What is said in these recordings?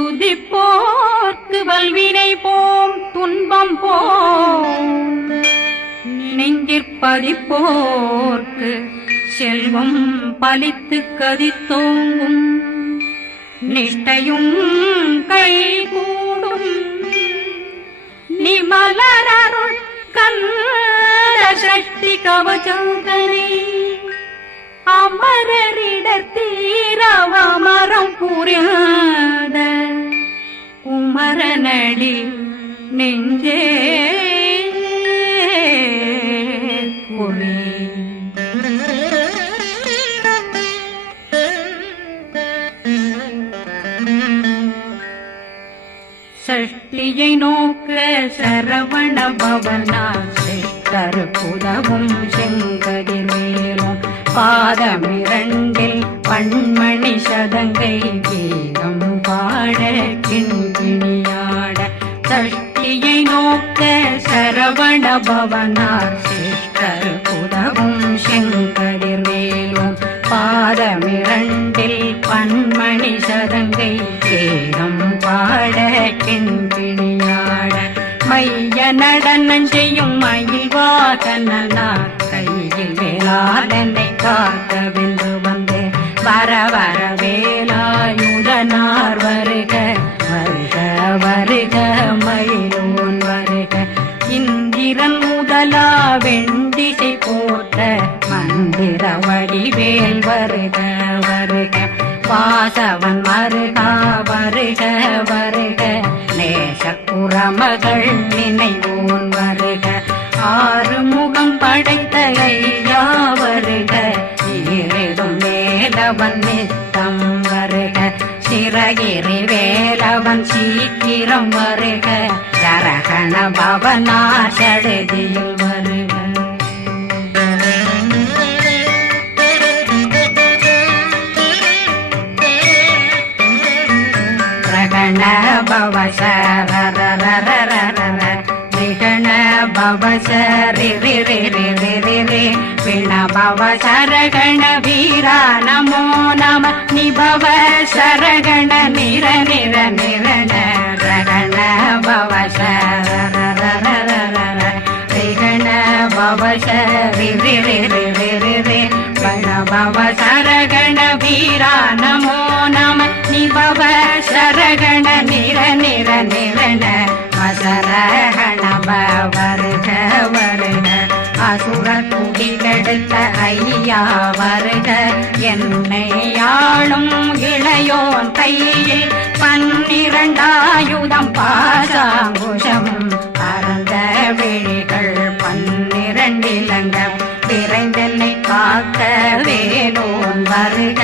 துதிப்போர்க்கு வல்வினை போம் துன்பம் போம் நெஞ்சிற்பதிப்போர்க்கு செல்வம் பலித்து கதித்தோங்கும் நிஷ்டையும் கைகூடும் நிமலரருள் கந்த சக்தி கவசந்தனை அமரரிடத்தீரவமரம் புரியாத குமரனடி நெஞ்சே குழி சஷ்டியை நோக்க சரவண பவனா சிஷ்டர் புதவும் செங்கதிர் மேலும் பாதமிரண்டில் பண்மணி சதங்கை கீதம் பாட கிண்கிணியாட சஷ்டியை நோக்க சரவண பவனார் சிஷ்டர் புதவும் செங்கதிர் மேலும் பாதமிரண்டில் பண்மணி சதங்கை கீதம் பாட கிண்கிணியாட மைய நடனம் செய்யும் மயில்வாகனார் கையில் வேளாளனை காக்க வென்று வந்து வர வர வேலாயுதனார் வருக வருக வருக மயிலோன் வருக இந்திரன் முதலா வெண்டிசை போட்ட மந்திர வடிவேல் வருக வருக வாசவன் வருகா வருக வருக நேசக்குறமகள் நினைவோன் வருக ஆறுமுகம் படைத்த ஐயா வருக ஈரிடும் வேலவன் நித்தம் வருக சிறகிரி வேலவன் சீக்கிரம் வருக சரகண பவனா சடுதியில் வருக ரகண பவ சரரரரரரர விகண பவ சரி ரி ரி ரி ரி ரி ரி விண பவ சரகண வீரா நமோ நம நிபவ சரகண நிர நிர நிரண ரகண பவ சரரரரரர விகண பவ சரி ரி ரி ரி ரி ரி ரி விண பவ சரகண வீரா நமோ நம நிபவ சரகண நிர நிர நிரண அசரகண வருக வருக அசுர குடிகெடுத்த ஐயா வருக என்னை ஆளும் இளையோன் கையில் 12 பாசாங்குஷமும் பரந்த விழிகள் 12 இலங்கம் விரைந்தென்னை காக்க வேலோன் வருக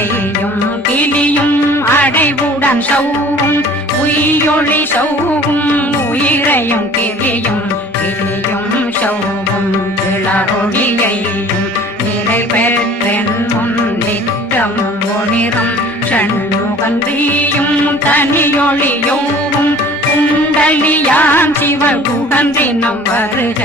ஐயும் கிளியும் அடைவுடன் சௌவும் உயிரொளி சௌவும் உயிரையும் கிளியும் கிளியும் சௌவும் இளரொளியையும் நிலை பெற்றென் முன் நித்தம் ஒளிரும் சண்முகந்தியும் தனியொளியோவும் குண்டலியான் சிவ குகந்தினம் வருக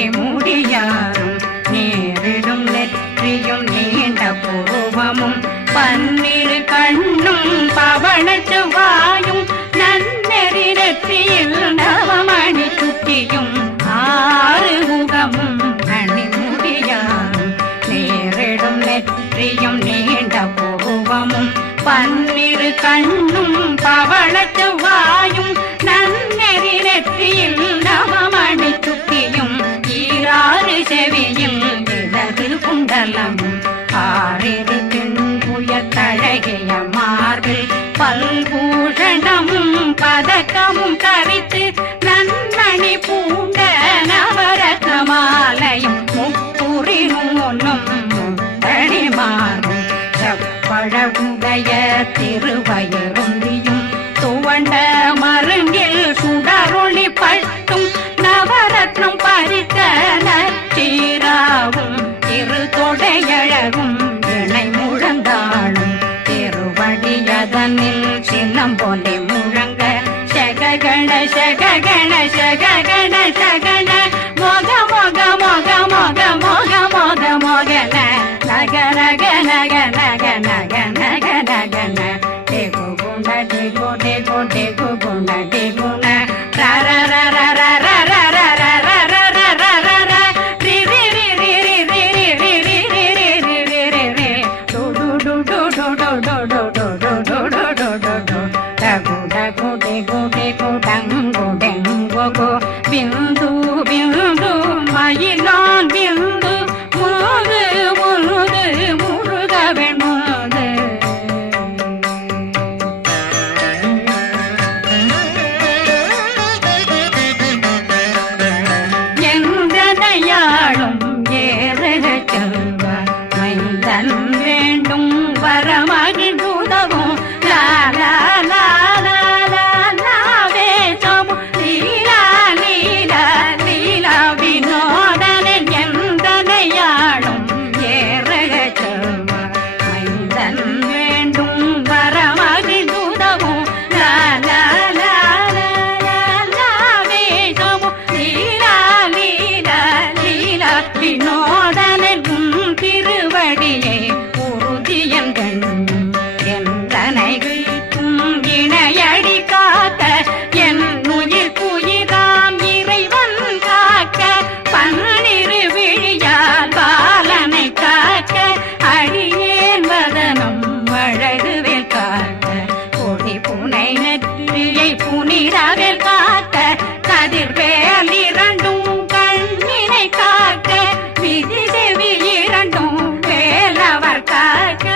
மணிமுடியாரும் நேரிடும் நெற்றியும் நீண்ட பூவமும் 12 கண்ணும் பவன செவ்வாயும் நன்னெறி நெற்றியில் நவமணி சுட்டியும் 6 முகமும் மணிமுடியாரும் நேரிடும் நெற்றியும் நீண்ட பூவமும் 12 கண்ணும் பவன செவ்வாயும் நன்னெறி நெற்றியில் நவமணி சுட்டியும் 6 செவியில் இடது குண்டலம் 6 தின்புய தழகிய மார்பில் பல்பூஷணமும் பதக்கமும் தரித்து நன்மணி பூண்ட நவரத்ன மாலையும் முப்புரி நூலும் முத்தணிமாறும் செப்பழகுடைய திருவயருந்தியும் துவண்ட மருங்கில் சுடரொளி பட்டும் நவரத்னம் பறித்த நச்சீராவும் இரு தொடையழகும் இணை முழந்தாளும் திருவடியதனில் சின்னம் போலே முழங்க சககண சககண சககண சகண बिंदु बिंदु मयिलान बिंदु मुरुது मुरुது முருகவன் முருது எந்தனையாளும் ஏறுக செல்வார் மைந்தன் வேண்டும் வரமகிழ்ந்துதவும் லா லா லா புனிதவேல் காக்க கதிர்வேல் இரண்டும் கண்ணினை காக்க விதி செவி இரண்டும் வேலவர் காக்க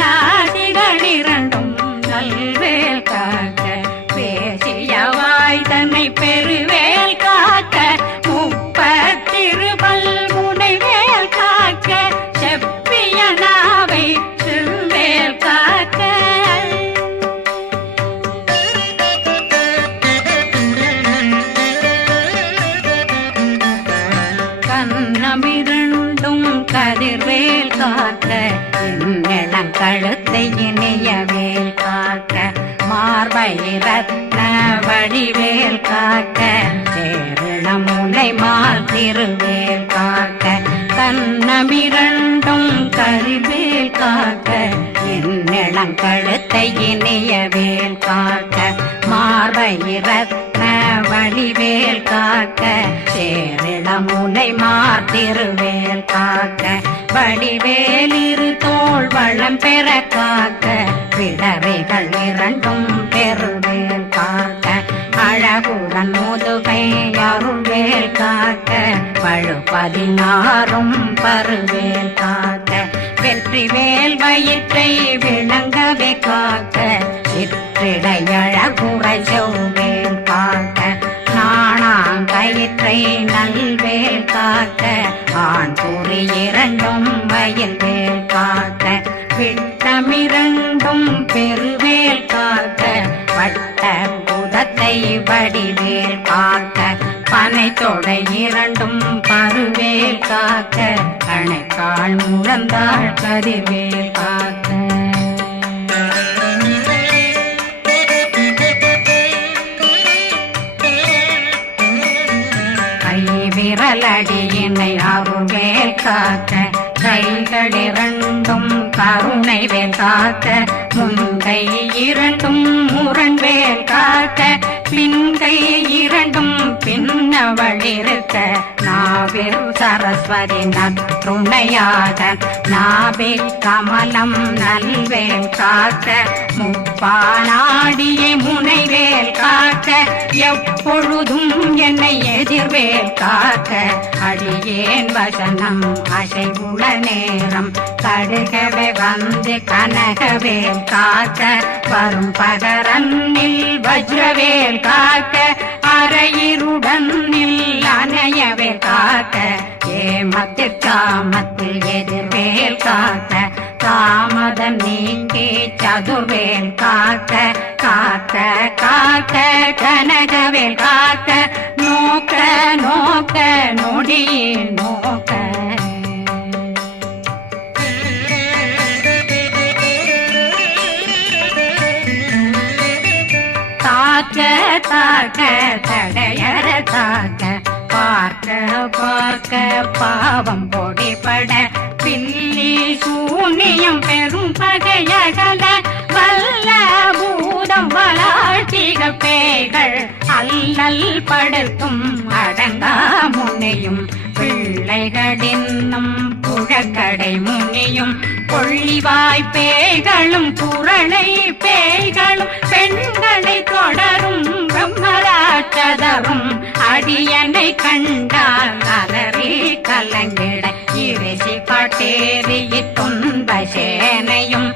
நாசிகள் இரண்டும் நல்வேல் காக்க பேசிய வாய் தன்னை பெருவேல் காக்க முப்பத்திருபல் முனைவேல் காக்க செப்பிய நாவை செவ்வேல் காக்க கண்ணமிரண்டும் கதிர்வேல் காக்க இளம் கழுத்தை இணையவேல் காக்க மார்பை ரத்ன வடிவேல் காக்க சேரணம் முனை மால் திருவேல் காக்க கண்ணமிரண்டும் கதிர்வேல் காக்க இளம் கழுத்தை இணையவேல் காக்க மார்பை ரத்ன வடிவேல் காக்க சேரிடம் முனை மார்த்திருவேல் காக்க வடிவேல் இரு தோள் வளம் பெற காக்க பிடரைகள் இரண்டும் பெருவேல் காக்க அழகுடன் முதுகை அருள்வேல் காக்க பழு 16 பருவேல் காக்க வெற்றி வேல் வயிற்றை விளங்கவே காக்க சிற்றிடையழகுறை செவ்வேல் காக்க நாணாங்கயிற்றை நல்வேல் காக்க ஆண் குறி இரண்டும் வயல்வேல் காக்க விட்டமிரண்டும் பெருவேல் காக்க வட்ட புதத்தை வடிவேல் காக்க பனை தொடை இரண்டும் பருவேல் காக்க கணைக்கால் முழந்தாள் கதிர்வேல் காக்க விரலடியினை அருள்வேல் காக்க கைகள் இரண்டும் கருணை வேல் காக்க முன்கை இரண்டும் முரண்வேல் காக்க பின்கை இரண்டும் பின்னவளிருக்க நாவில் சரஸ்வதி நற்றுணையாக நாபி கமலம் நல்வேல் காக்க முப்பானாடியை முனைவேல் காக்க எப்பொழுதும் என்னை எதிர்வேல் காக்க அடியேன் வசனம் அசைவுள நேரம் கடுகவே வந்து கனகவேல் காக்க வரும் பகரன்னில் வஜ்ரவேல் காக்க அரையிருடன் அணையவேல் காக்க ஏமத்தில் காமத்தில் எதிர்வேல் காக்க தாமதம் நீக்கி சதுர்வேல் காக்க காக்க காக்க கனகவேல் காக்க நோக்க நோக்க நொடியில் நோக்க தாக்க தாக்க தடையற தாக்க பார்க்க பார்க்க பாவம் பொடிபட பில்லி சூனியம் பெரும் பகையகல வல்ல பூதம் வளா கார்த்திக பேய்கள் அல்லல் படுத்தும் அடங்கா முனையும் பிள்ளைகளின்னும் புழக்கடை முனியும் கொள்ளிவாய் பேய்களும் குரளை பேய்களும் பெண்களை தொடரும் பிரம்மராட்சதரும் அடியனை கண்டால் அலறி கலங்கிட இறைசி காட்டேறிய துன்ப சேனையும்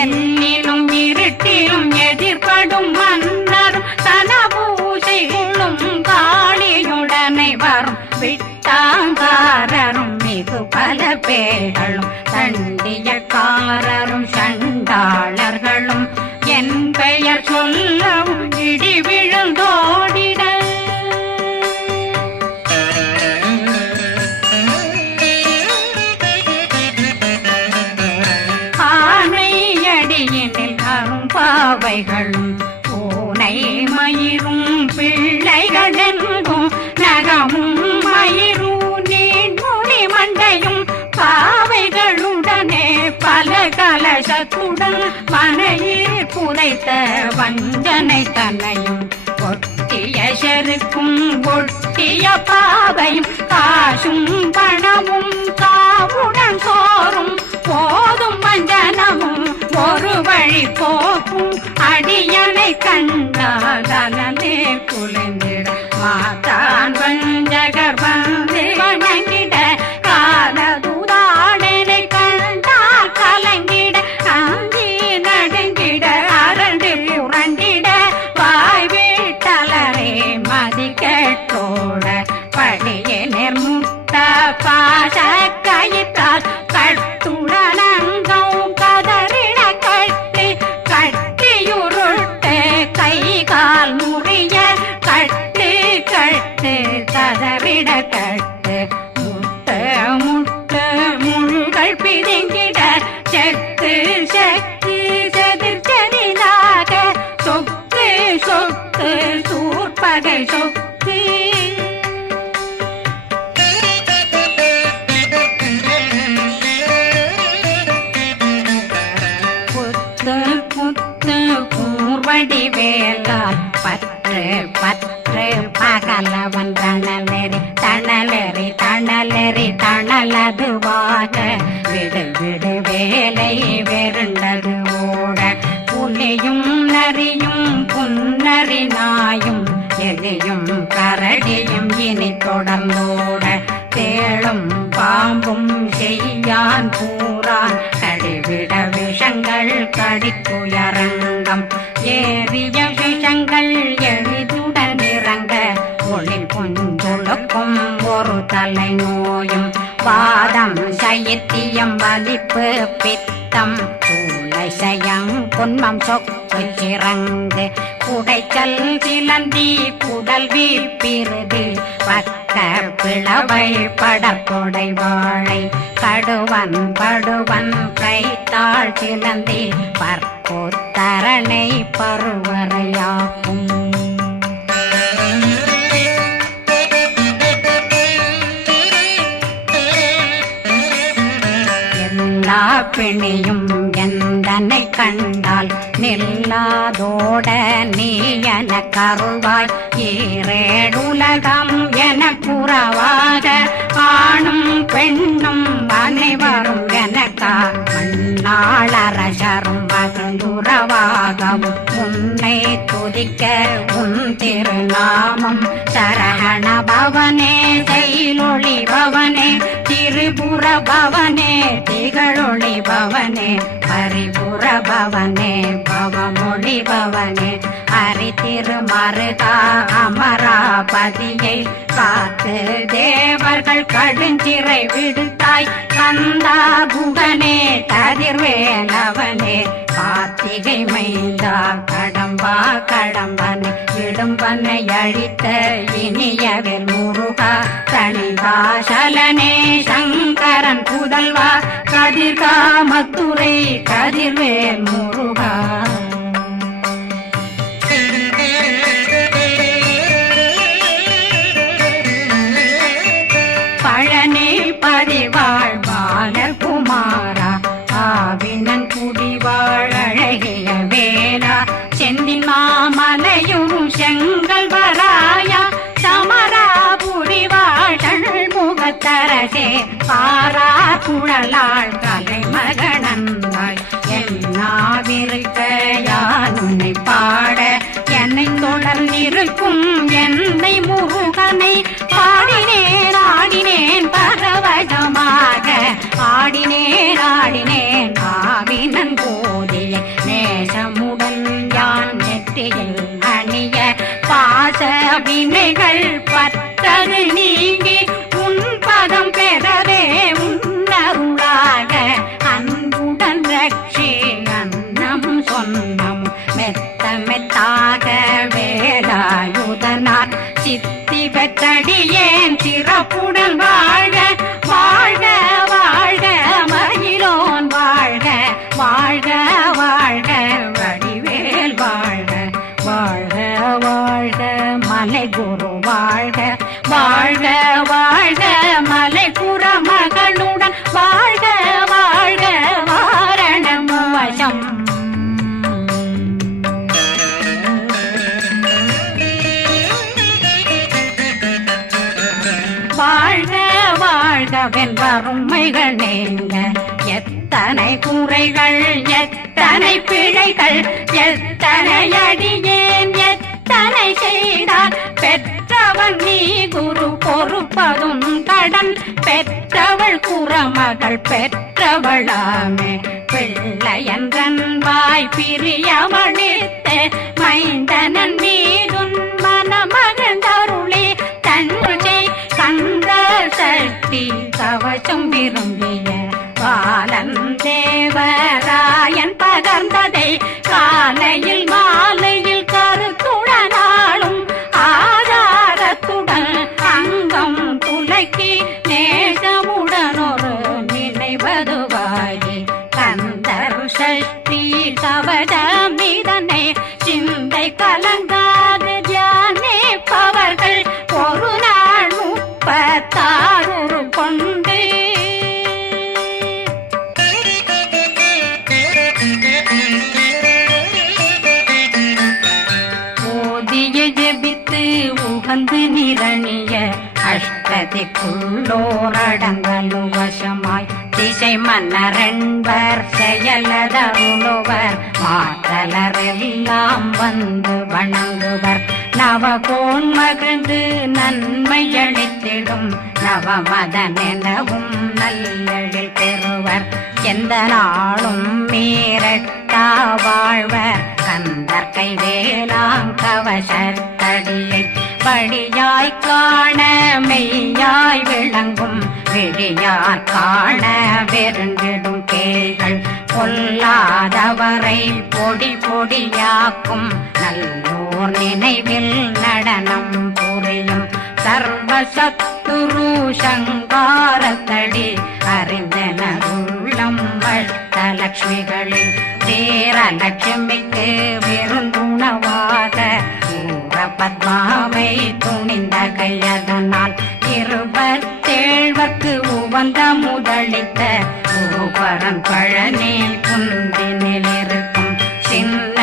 என்னிலும் இருட்டிலும் எதிர்படும் மன்னரும் தனபூசைகளும் காளியுடனை வரும் விட்டாங்காரரும் மிகு பல பேர்களும் தண்டியக்காரரும் சண்டாளர்களும் என் பெயர் சொல்லவும் இடி விழுந்தோடிட ஆனையடியினில் அரும்பாவைகளும் பூனை மயிரும் பிள்ளைகளெங்கும் நகமும் மயிரும் நீண்முடி மண்டையும் பாவைகளுடனே பல கலசத்துடன் மனையில் புதைத்த வஞ்சனை தன்னையும் ஒட்டிய செருக்கும் ஒட்டிய பாவையும் காசும் பணமும் காவுடன் சோறும் போதும் வஞ்சனமும் ஒரு வழி போக்கும் அடியனை கண்டாலே குளிர்ந்திட மாதான் வஞ்சகர் வந்து வணங்கிட காலதுதாடனை கண்டால் கலங்கிட அந்தி நடுங்கிட அரண்டு புரண்டிட வாய் வீட்டலரே மதி கேட்டோட படியே நிர்முட்ட பாச கயிற்றால் கட்டுடனங்கும் கதறிட கட்டி கட்டியுருட்டு கை கால் முறிய கட்டு கட்டு கதறிட கட்டு முட்டு முட்டு முள்கள் பிதுங்கிட செக்கு செக்கு செதிர் செதிலாக சொக்கு சொக்கு சூர்பகை சொக்கு புத்து புத்து கூர்வடி வேலால் பற்று பற்று பகலவன் தணலெறி தணலெறி தணலெறி தணலதுவாக விடு விடு வேலை வெருண்டது ஓட புலியும் நரியும் புன்னரி நாயும் எலியும் கரடியும் இனி தொடர்ந்தோட தேளும் பாம்பும் செய்யான் பூரான் கடிவிட விஷங்கள் கடித்துயரங்கம் ஏறிய விஷங்கள் எளிதுடன் இறங்க ஒளி கொஞ்சொழுக்கும் ஒரு தலை நோயும் வாதம் சைத்தியம் வலிப்பு பித்தம் சயம் பொன்மம் சொக்கு சிறங்கு குடைச்சல் சிலந்தி குடல் வீப்பிருது பக்க பிளவை படற்கொடை வாழை கடுவன் படுவன் கைத்தாள் சிலந்தி பற்போத்தரணை பருவரையாக்கும் எல்லா பிணியும் எந்தனை கண்டால் நில்லாதோட நீ என கருள்வாய் ஈரேடுலகம் என புறவாக ஆணும் பெண்ணும் அனைவரும் எனக்கா மண்ணாளரசரும் மகிழ்ந்துறவாகவும் உன்னை துதிக்க உன் திருநாமம் சரகண பவனே செயலொளி பவனே திரிபுர பவனே திகழொளி பவனே பரிபுர பவனே பவமொழி பவனே ஹரி திருமருகா அமராபதியை காத்து தேவர்கள் கடுஞ்சிறை விடுத்தாய் கந்தா குகனே கதிர்வேலவனே கார்த்திகை மைந்தா கடம்பா கடம்பனை இடும்பனை அழித்த இனியவில் முருகா தனிகாசலனே சங்கரன் புதல்வா கதிர்காமத்துரை கதிர்வேல் முருகா பழனி பதிவாழ் பாலகுமாரா ஆவினன் குடிவாழ் அழகிய வேலா செந்தின் மாமலைய குழலாள் கலைமகனந்தாய் என்னாவிருக்க யான் உன்னை பாட என்னை தொடர்ந்திருக்கும் என்னை முருகனை பாடினேன் ஆடினேன் பரவசமாக ஆடினேன் ஆடினேன் ஆவினன் போதிய நேசமுடன் யான் நெற்றியில் அணிய பாச வினைகள் பற்றது நீங்கி உன் பதம் பெறவே உன்னருளாக அன்புடன் ரட்சி அன்னம் சொன்னம் மெத்த மெத்தாக வேலாயுதனார் சித்தி பெற்றடியேன் சிறப்புடன் வாழ்க வாழ்க வாழ்க மயிலோன் வாழ்க வாழ்க வாழ்க வடிவேல் வாழ்க வாழ்க வாழ்க மலை குரு வாழ்க வாழ்க வாழ்க மலை புற மகளுடன் வாழ்க வாழ்க வாரணம் வசம் வாழ்க வாழ்க வென்றருமைகள் நீங்க எத்தனை குறைகள் எத்தனை பிழைகள் எத்தனை அடியேன் எத்தனை செய்தார் பெற்றவன் நீ குரு பொறுப்பதும் கடன் பெற்றவள் குறமகள் பெற்றவளாமே பிள்ளையன்றன் வாய் பிரியமளித்து மைந்தனன் மீதுன் மனமகந்தருளே தன்னை கந்த சக்தி கவசம் விரும்பிய பாலன் தேவராயன் பகர்ந்ததை காலையில் மாலையில் கருத்துடனாலும் ஆதாரத்துடன் அங்கம் துலக்கி நேசமுடனொரு நினைவதுவாகி கந்தர் சக்தி கவசமிதனை சிந்தை கலங்காது தியானிப்பவர்கள் ஒரு நாள் 36 கொண்டு ஓதிய ஜெபித்து உகந்து நிரணிய அஷ்டதிக்குள்ளோரடங்கலும் வசமாய் திசை மன்னரென்பர் செயலதருளுவர் மாற்றலரெல்லாம் வந்து வணங்குவர் நவகோன் மகிழ்ந்து நன்மையளித்திடும் நவமதனெனவும் நல்லெழில் பெறுவர் எந்த நாளும் மீறட்டா வாழ்வர் கந்தர் கைவேலாங்கவசத்தடியை படியாய் காண மெய்யாய் விளங்கும் விழியார் காண வெருண்டிடும் கேள்கள் பொல்லாதவரை பொடி பொடியாக்கும் நல்லோர் நினைவில் நடனம் புரியும் சர்வசத்துரு சங்காரத்தடி அறிந்தனருள்ளம் வட்டலட்சுமிகளில் தேரலட்சுமிக்கு விருந்துணவாக ஊர பத்மாவை துணிந்த கையதனால் 27 உவந்த முதலித்த ஊபரன் பழனி குந்தினில் இருக்கும் சின்ன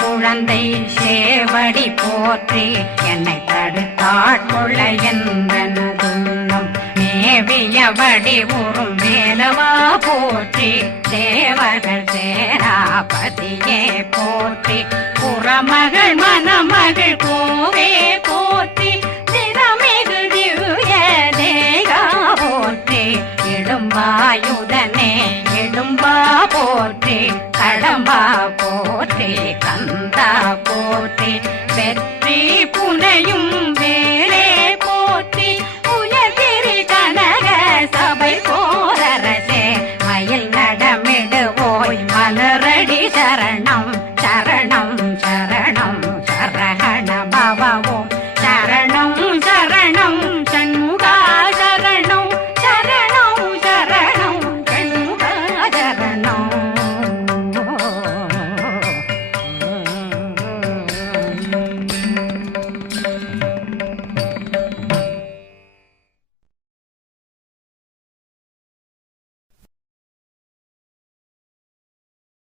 குழந்தை சேவடி போற்றி என்னை தடுத்தாட்கொள்ள என்றனதுள்ளம் மேவியபடி உறும் வேலவா போற்றி தேவர்கள் சேராபதியே போற்றி புறமகள் மணமகள் கோவே போற்றி திறமிகு திவ்ய தேகா போற்றி இடும்பாயுதனே இடும்பா போற்றி கடம்பா போற்றி கந்தா போற்றி வெற்றி புனையும்